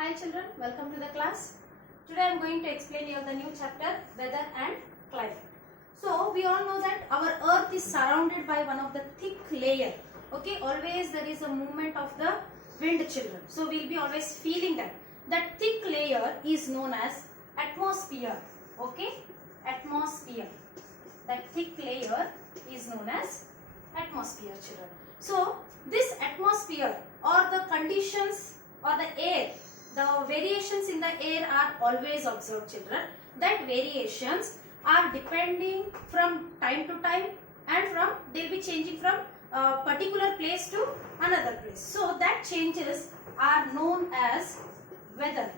Hi children, welcome to the class. Today I am going to explain you the new chapter weather and climate. So we all know that our earth is surrounded by one of the thick layer. Okay, always there is a movement of the wind children. So we will be always feeling that. That thick layer is known as atmosphere. Okay, atmosphere. That thick layer is known as atmosphere children. So this atmosphere or the conditions or the air, the variations in the air are always observed children. That variations are depending from time to time and they will be changing from a particular place to another place. So that changes are known as weather.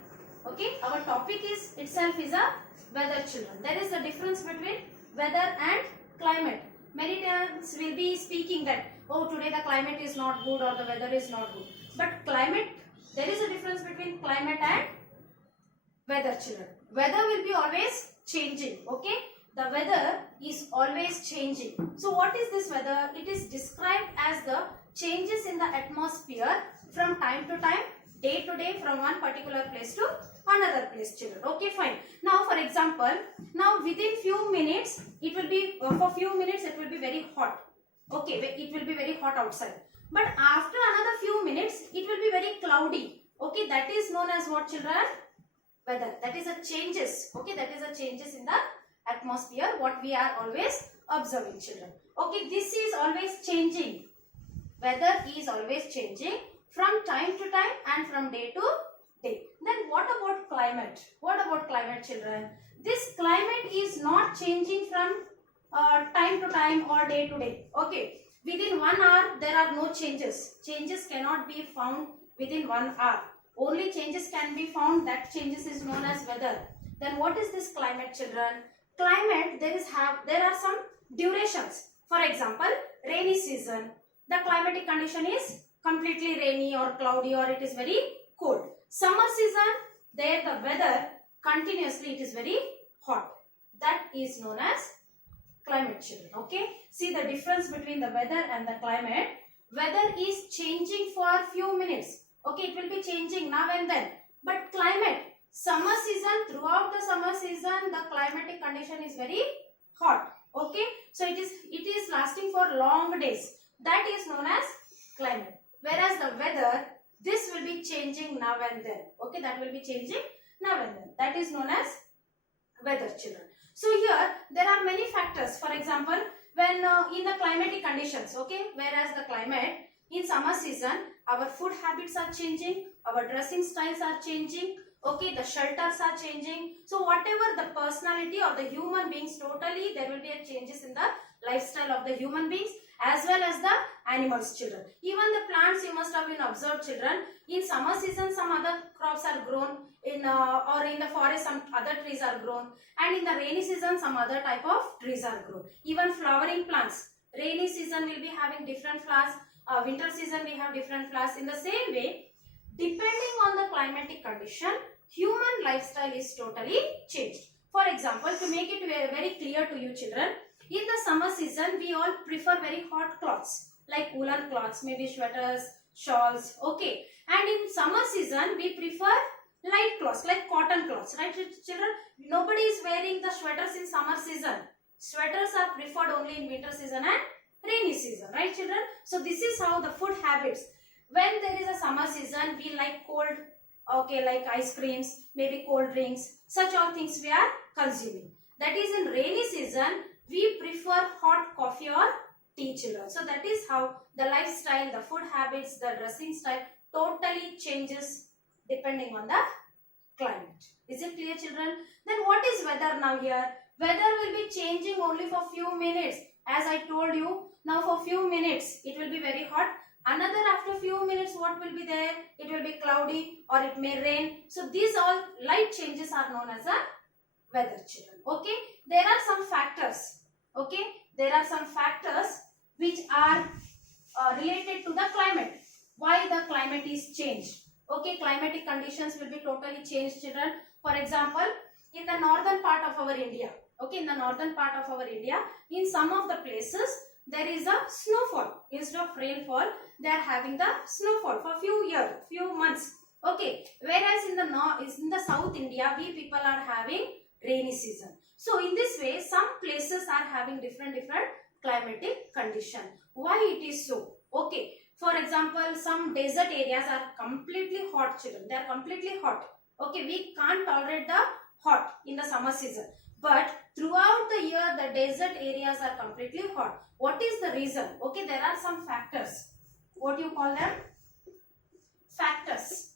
Okay, our topic is itself is a weather children. There is a difference between weather and climate. Many times we will be speaking that, oh, today the climate is not good or the weather is not good. But climate, there is a difference between climate and weather children. Weather will be always changing. Okay, the weather is always changing. So what is this weather? It is described as the changes in the atmosphere from time to time, day to day, from one particular place to another place children. Okay, fine. Now for example, now within few minutes it will be for few minutes it will be very hot. Okay, it will be very hot outside. But after another few minutes it will be very cloudy. Okay, that is known as what children? Weather. That is a changes. Okay, that is a changes in the atmosphere what we are always observing children. Okay, this is always changing. Weather is always changing from time to time and from day to day. Then what about climate? What about climate children? This climate is not changing from time to time or day to day. Okay, within 1 hour there are no changes. Changes cannot be found within 1 hour. Only changes can be found. That changes is known as weather. Then what is this climate children? Climate, there are some durations. For example, rainy season, the climatic condition is completely rainy or cloudy or it is very cold. Summer season, there the weather continuously it is very hot. That is known as climate children. Okay, see the difference between the weather and the climate. Weather is changing for few minutes. Okay, it will be changing now and then. But climate, summer season, throughout the summer season the climatic condition is very hot. Okay, so it is lasting for long days. That is known as climate. Whereas the weather, this will be changing now and then. Okay, that will be changing now and then. That is known as weather children. So here there are many factors. For example, when in the climatic conditions, okay, whereas the climate in summer season, our food habits are changing, our dressing styles are changing, okay, the shelters are changing. So whatever the personality of the human beings, totally there will be a changes in the lifestyle of the human beings as well as the animals children. Even the plants, you must have been observed children, in summer season some other crops are grown, in or in the forest some other trees are grown, and in the rainy season some other type of trees are grown. Even flowering plants, rainy season will be having different flowers, winter season we have different flowers. In the same way, depending on the climatic condition, human lifestyle is totally changed. For example, to make it very clear to you children, in the summer season we all prefer very hot clothes like woolen cloths, maybe sweaters, shawls, okay. And in summer season we prefer light cloths like cotton cloths, right children? Nobody is wearing the sweaters in summer season. Sweaters are preferred only in winter season and rainy season, right children? So this is how the food habits. When there is a summer season, we like cold, okay, like ice creams, maybe cold drinks, such all things we are consuming. That is in rainy season, we prefer hot coffee or tea children. So that is how the lifestyle, the food habits, the dressing style totally changes depending on the climate. Is it clear children? Then what is weather now here? Weather will be changing only for few minutes. As I told you, now for few minutes it will be very hot. Another after few minutes what will be there? It will be cloudy or it may rain. So these all light changes are known as a weather children. Okay, there are some factors. Okay, there are some factors which are related to the climate. Why the climate is changed? Okay, climatic conditions will be totally changed children. For example, in the northern part of our India, okay, in the northern part of our India, in some of the places there is a snowfall. Instead of rainfall, they are having the snowfall for few months. Okay, whereas in the north, is in the South India, we people are having rainy season. So in this way, some places are having different climatic condition. Why it is so? Okay, for example, some desert areas are completely hot, children. They are completely hot. Okay, we can't tolerate the hot in the summer season. But throughout the year, the desert areas are completely hot. What is the reason? Okay, there are some factors. What do you call them? Factors.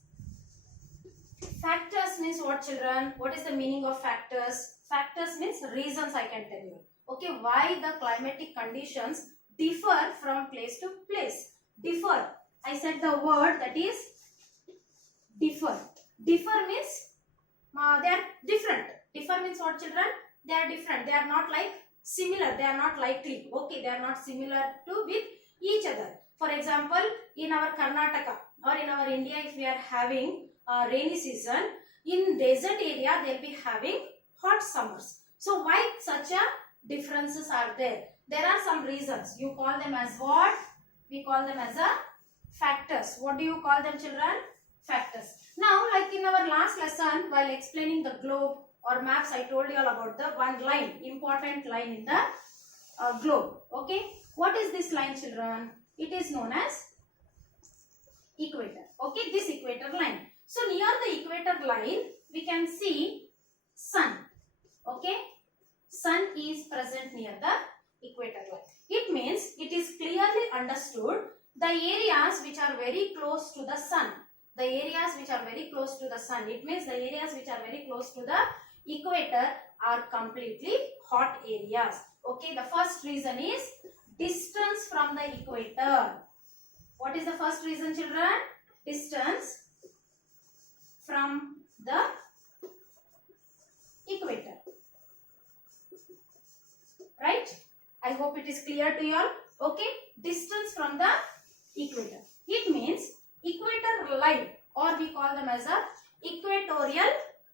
Factors means what, children? What is the meaning of factors? Factors means reasons, I can tell you. Okay, why the climatic conditions differ from place to place. Differ. I said the word, that is differ. Differ means they are different. Differ means what, children? They are different. They are not like similar. They are not likely. Okay, they are not similar to with each other. For example, in our Karnataka or in our India, if we are having rainy season, in desert area they will be having hot summers. So why such a differences are there? There are some reasons. You call them as what? We call them as a factors. What do you call them, children? Factors. Now, like in our last lesson, while explaining the globe or maps, I told you all about the one line, important line in the globe. Okay, what is this line, children? It is known as equator. Okay, this equator line. So near the equator line, we can see sun. Okay, sun is present near the equator line. It means it is clearly understood the areas which are very close to the sun. The areas which are very close to the sun. It means the areas which are very close to the equator are completely hot areas. Okay, the first reason is distance from the equator. What is the first reason, children? Distance from the equator. Right? I hope it is clear to you all. Okay, distance from the equator. It means equator line, or we call them as a equatorial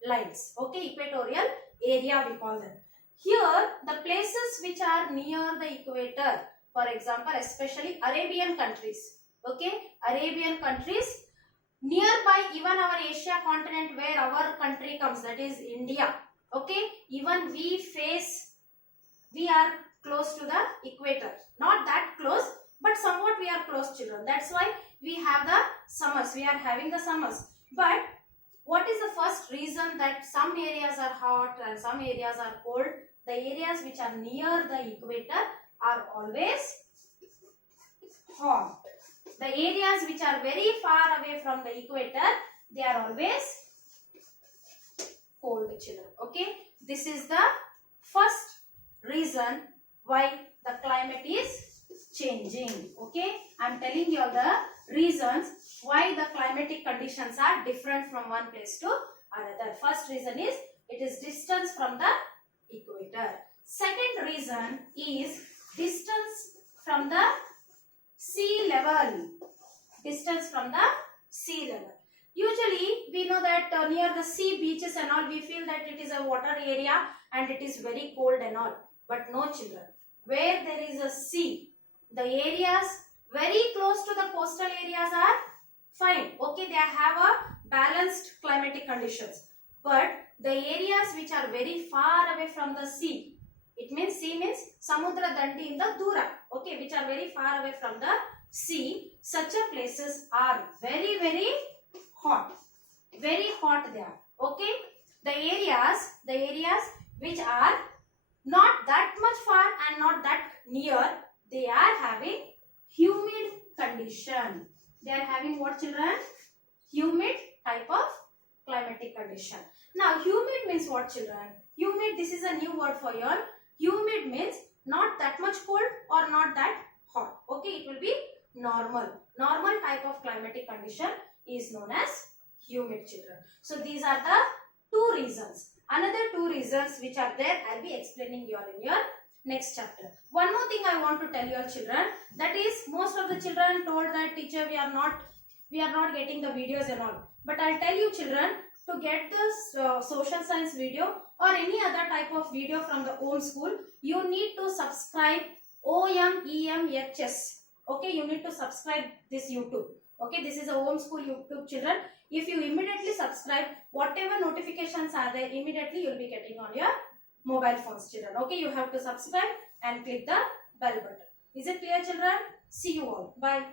lines. Okay, equatorial area we call them. Here, the places which are near the equator, for example, especially Arabian countries. Okay, Arabian countries, nearby even our Asia continent where our country comes, that is India. Okay, even we are close to the equator. Not that close, but somewhat we are close, children. That's why we have the summers. We are having the summers. But what is the first reason that some areas are hot and some areas are cold? The areas which are near the equator are always hot. The areas which are very far away from the equator, they are always cold, children. Okay, this is the first reason why the climate is changing. Okay, I am telling you all the reasons why the climatic conditions are different from one place to another. First reason is it is distance from the equator. Second reason is distance from the sea level. Distance from the sea level. Usually we know that near the sea beaches and all, we feel that it is a water area and it is very cold and all. But no, children. Where there is a sea, the areas very close to the coastal areas are fine. Okay, they have a balanced climatic conditions. But the areas which are very far away from the sea, it means sea means samudra dandi in the dura. Okay, which are very far away from the sea. Such a places are very, very hot. Very hot they are. Okay, the areas which are not that much far and not that near, they are having humid condition. They are having what, children? Humid type of climatic condition. Now, humid means what, children? Humid, this is a new word for you all. Humid means not that much cold or not that hot. Okay, it will be normal. Normal type of climatic condition is known as humid, children. So, these are the two reasons. Another two reasons which are there, I will be explaining you all in your next chapter. One more thing I want to tell your children, that is most of the children told that teacher we are not getting the videos and all. But I'll tell you children, to get the social science video or any other type of video from the home school, you need to subscribe OMEMHS. Okay, you need to subscribe this YouTube. Okay, this is a home school YouTube, children. If you immediately subscribe, whatever notifications are there, immediately you will be getting on your mobile phones, children. Okay, you have to subscribe and click the bell button. Is it clear, children? See you all. Bye.